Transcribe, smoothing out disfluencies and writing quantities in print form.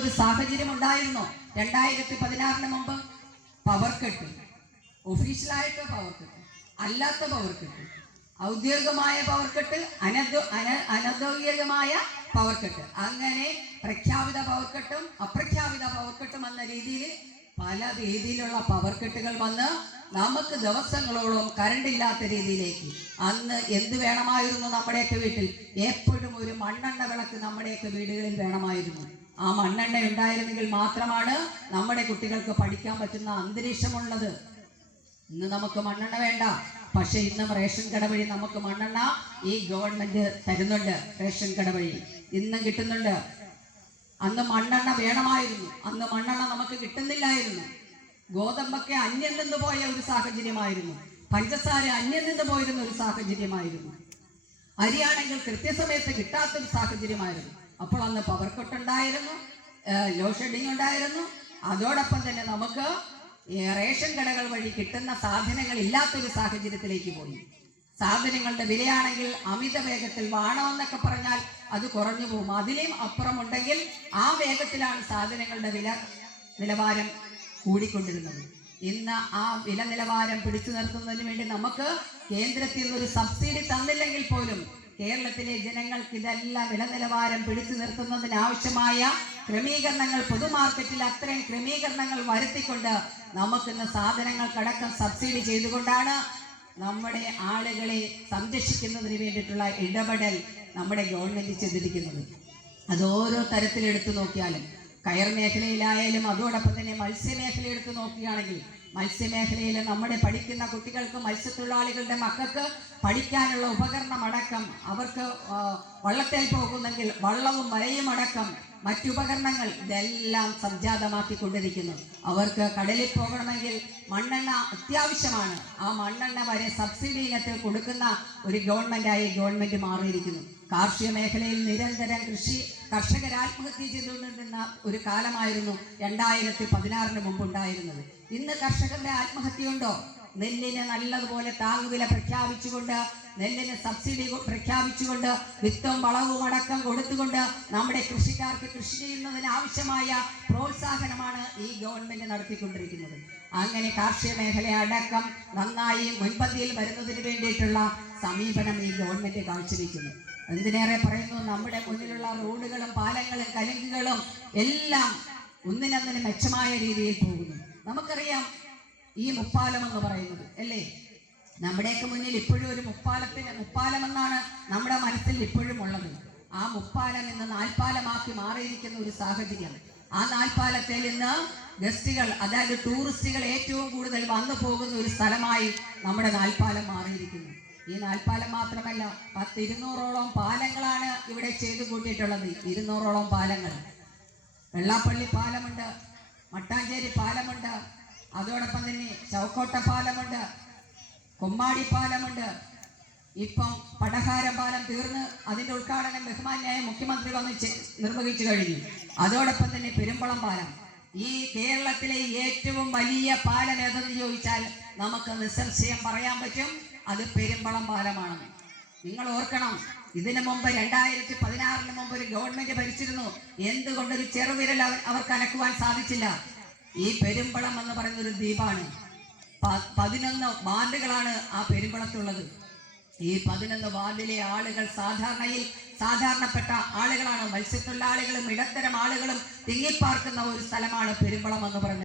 ഒരു സാഹചര്യം ഉണ്ടായിരുന്നു. 2016 മുമ്പ് പവർ കട്ട്, ഒഫീഷ്യലായിട്ട് പവർ കട്ട്, അല്ലാത്ത പവർ കട്ട്, ഔദ്യോഗികമായ പവർ കട്ട്, അനൗദ്യോഗികമായ പവർ കട്ട്, അങ്ങനെ പ്രഖ്യാപിത പവർ കട്ടും അപ്രഖ്യാപിത പവർ കട്ടും എന്ന രീതിയിൽ പല രീതിയിലുള്ള പവർ കട്ടുകൾ വന്ന് നമുക്ക് ദിവസങ്ങളോളം കറണ്ട് ഇല്ലാത്ത രീതിയിലേക്ക്. അന്ന് എന്ത് വേണമായിരുന്നു? നമ്മുടെയൊക്കെ വീട്ടിൽ എപ്പോഴും ഒരു മണ്ണെണ്ണ വിളക്ക് നമ്മുടെയൊക്കെ വീടുകളിൽ വേണമായിരുന്നു. ആ മണ്ണെണ്ണ ഉണ്ടായിരുന്നെങ്കിൽ മാത്രമാണ് നമ്മുടെ കുട്ടികൾക്ക് പഠിക്കാൻ പറ്റുന്ന അന്തരീക്ഷമുള്ളത്. ഇന്ന് നമുക്ക് മണ്ണെണ്ണ വേണ്ട, പക്ഷെ ഇന്ന് റേഷൻ കട വഴി നമുക്ക് മണ്ണെണ്ണ ഈ ഗവൺമെന്റ് തരുന്നുണ്ട്. റേഷൻ കട വഴി ഇന്നും കിട്ടുന്നുണ്ട്. അന്ന് മണ്ണെണ്ണ വേണമായിരുന്നു, അന്ന് മണ്ണെണ്ണ നമുക്ക് കിട്ടുന്നില്ലായിരുന്നു. ഗോതമ്പൊക്കെ അന്യം നിന്ന് പോയ ഒരു സാഹചര്യമായിരുന്നു. പഞ്ചസാര അന്യം നിന്ന് പോയിരുന്ന ഒരു സാഹചര്യമായിരുന്നു. അരിയാണെങ്കിൽ കൃത്യസമയത്ത് കിട്ടാത്തൊരു സാഹചര്യമായിരുന്നു. അപ്പോൾ അന്ന് പവർ കട്ട് ഉണ്ടായിരുന്നു, ലോഡ് ഷെഡിങ് ഉണ്ടായിരുന്നു. അതോടൊപ്പം തന്നെ നമുക്ക് റേഷൻ കടകൾ വഴി കിട്ടുന്ന സാധനങ്ങൾ ഇല്ലാത്തൊരു സാഹചര്യത്തിലേക്ക് പോയി. സാധനങ്ങളുടെ വിലയാണെങ്കിൽ അമിത വേഗത്തിൽ വേണമെന്നൊക്കെ പറഞ്ഞാൽ അത് കുറഞ്ഞു പോകും. അതിലും അപ്പുറമുണ്ടെങ്കിൽ ആ വേഗത്തിലാണ് സാധനങ്ങളുടെ നിലവാരം കൂടിക്കൊണ്ടിരുന്നത്. ഇന്ന് ആ വില നിലവാരം പിടിച്ചു നിർത്തുന്നതിന് വേണ്ടി നമുക്ക് കേന്ദ്രത്തിൽ നിന്നൊരു സബ്സിഡി തന്നില്ലെങ്കിൽ പോലും കേരളത്തിലെ ജനങ്ങൾക്ക് ഇതെല്ലാം വില നിലവാരം പിടിച്ചു നിർത്തുന്നതിന് ആവശ്യമായ ക്രമീകരണങ്ങൾ പൊതുമാർക്കറ്റിൽ അത്രയും ക്രമീകരണങ്ങൾ വരുത്തിക്കൊണ്ട് നമുക്കിന്ന് സാധനങ്ങൾക്കടക്കം സബ്സിഡി ചെയ്തുകൊണ്ടാണ് നമ്മുടെ ആളുകളെ സംരക്ഷിക്കുന്നതിന് വേണ്ടിയിട്ടുള്ള ഇടപെടൽ നമ്മുടെ ഗവൺമെന്റ് ചെയ്തിരിക്കുന്നത്. അത് ഓരോ തരത്തിലെടുത്തു നോക്കിയാലും, കയർ മേഖലയിലായാലും അതോടൊപ്പം തന്നെ മത്സ്യമേഖല എടുത്തു നോക്കുകയാണെങ്കിൽ മത്സ്യമേഖലയിൽ നമ്മുടെ പഠിക്കുന്ന കുട്ടികൾക്ക്, മത്സ്യത്തൊഴിലാളികളുടെ മക്കൾക്ക് പഠിക്കാനുള്ള ഉപകരണമടക്കം, അവർക്ക് വള്ളത്തിൽ പോകുന്നെങ്കിൽ വള്ളവും വലയും അടക്കം മറ്റുപകരണങ്ങൾ ഇതെല്ലാം സംജാതമാക്കിക്കൊണ്ടിരിക്കുന്നു. അവർക്ക് കടലിൽ പോകണമെങ്കിൽ മണ്ണെണ്ണ അത്യാവശ്യമാണ്. ആ മണ്ണെണ്ണ വരെ സബ്സിഡി ഇനത്തിൽ കൊടുക്കുന്ന ഒരു ഗവൺമെന്റായി ഗവൺമെന്റ് മാറിയിരിക്കുന്നു. കാർഷിക മേഖലയിൽ നിരന്തരം കർഷകർ ആത്മഹത്യ ചെയ്തുകൊണ്ടിരുന്ന ഒരു കാലമായിരുന്നു 2016 മുമ്പുണ്ടായിരുന്നത്. ഇന്ന് കർഷകരുടെ ആത്മഹത്യയുണ്ടോ? നെല്ലിന് നല്ലതുപോലെ താങ്ങുവില പ്രഖ്യാപിച്ചുകൊണ്ട്, നെല്ലിന് സബ്സിഡി പ്രഖ്യാപിച്ചുകൊണ്ട്, വിത്തും വളവും അടക്കം കൊടുത്തുകൊണ്ട് നമ്മുടെ കൃഷിക്കാർക്ക് കൃഷി ചെയ്യുന്നതിന് ആവശ്യമായ പ്രോത്സാഹനമാണ് ഈ ഗവൺമെന്റ് നടത്തിക്കൊണ്ടിരിക്കുന്നത്. അങ്ങനെ കാർഷിക മേഖല അടക്കം നന്നായി മുൻപന്തിയിൽ വരുന്നതിന് വേണ്ടിയിട്ടുള്ള സമീപനം ഈ ഗവൺമെന്റ് കാഴ്ചവെക്കുന്നു. എന്തിനേറെ പറയുന്നു, നമ്മുടെ മുന്നിലുള്ള റോഡുകളും പാലങ്ങളും കലുങ്കുകളും എല്ലാം ഒന്നിനൊന്നിന് മെച്ചമായ രീതിയിൽ പോകുന്നു. നമുക്കറിയാം ഈ മുപ്പാലം എന്ന് പറയുന്നത് അല്ലേ, നമ്മുടെയൊക്കെ മുന്നിൽ ഇപ്പോഴും ഒരു മുപ്പാലം എന്നാണ് നമ്മുടെ മനസ്സിൽ ഇപ്പോഴും ഉള്ളത്. ആ മുപ്പാലം ഇന്ന് നാൽപ്പാലമാക്കി മാറിയിരിക്കുന്ന ഒരു സാഹചര്യം. ആ നാൽപ്പാലത്തിൽ ഇന്ന് ഗസ്റ്റുകൾ, അതായത് ടൂറിസ്റ്റുകൾ ഏറ്റവും കൂടുതൽ വന്നു പോകുന്ന ഒരു സ്ഥലമായി നമ്മുടെ നാൽപ്പാലം മാറിയിരിക്കുന്നു. ഈ നാൽപ്പാലം മാത്രമല്ല, 200ഓളം പാലങ്ങളാണ് ഇവിടെ ചെയ്തു കൂട്ടിയിട്ടുള്ളത്. 200ഓളം പാലങ്ങൾ. വെള്ളാപ്പള്ളി പാലമുണ്ട്, മട്ടാഞ്ചേരി പാലമുണ്ട്, അതോടൊപ്പം തന്നെ ചൗക്കോട്ട പാലമുണ്ട്, കൊമ്മാടി പാലമുണ്ട്. ഇപ്പം പടഹാരം പാലം തീർന്ന് അതിന്റെ ഉദ്ഘാടനം ബഹുമാന്യായ മുഖ്യമന്ത്രി വന്ന് നിർവഹിച്ചു കഴിഞ്ഞു. അതോടൊപ്പം തന്നെ പെരുമ്പളം പാലം. ഈ കേരളത്തിലെ ഏറ്റവും വലിയ പാലം ഏതെന്ന് ചോദിച്ചാൽ നമുക്ക് നിസ്സംശയം പറയാൻ പറ്റും, അത് പെരുമ്പളം പാലമാണ്. നിങ്ങൾ ഓർക്കണം, ഇതിനു മുമ്പ് 2016 മുമ്പ് ഒരു ഗവൺമെന്റ് ഭരിച്ചിരുന്നു. എന്തുകൊണ്ടൊരു ചെറുവിരൽ അവർക്ക് അനക്കുവാൻ സാധിച്ചില്ല? ഈ പെരുമ്പളം എന്ന് പറയുന്ന ഒരു ദ്വീപാണ്. 11 വാർഡുകളാണ് ആ പെരുമ്പളത്തുള്ളത്. ഈ 11 വാർഡിലെ ആളുകൾ സാധാരണപ്പെട്ട ആളുകളാണ്. മത്സ്യത്തൊഴിലാളികളും ഇടത്തരം ആളുകളും തിങ്ങിപ്പാർക്കുന്ന ഒരു സ്ഥലമാണ് പെരുമ്പളം എന്ന് പറയുന്നത്.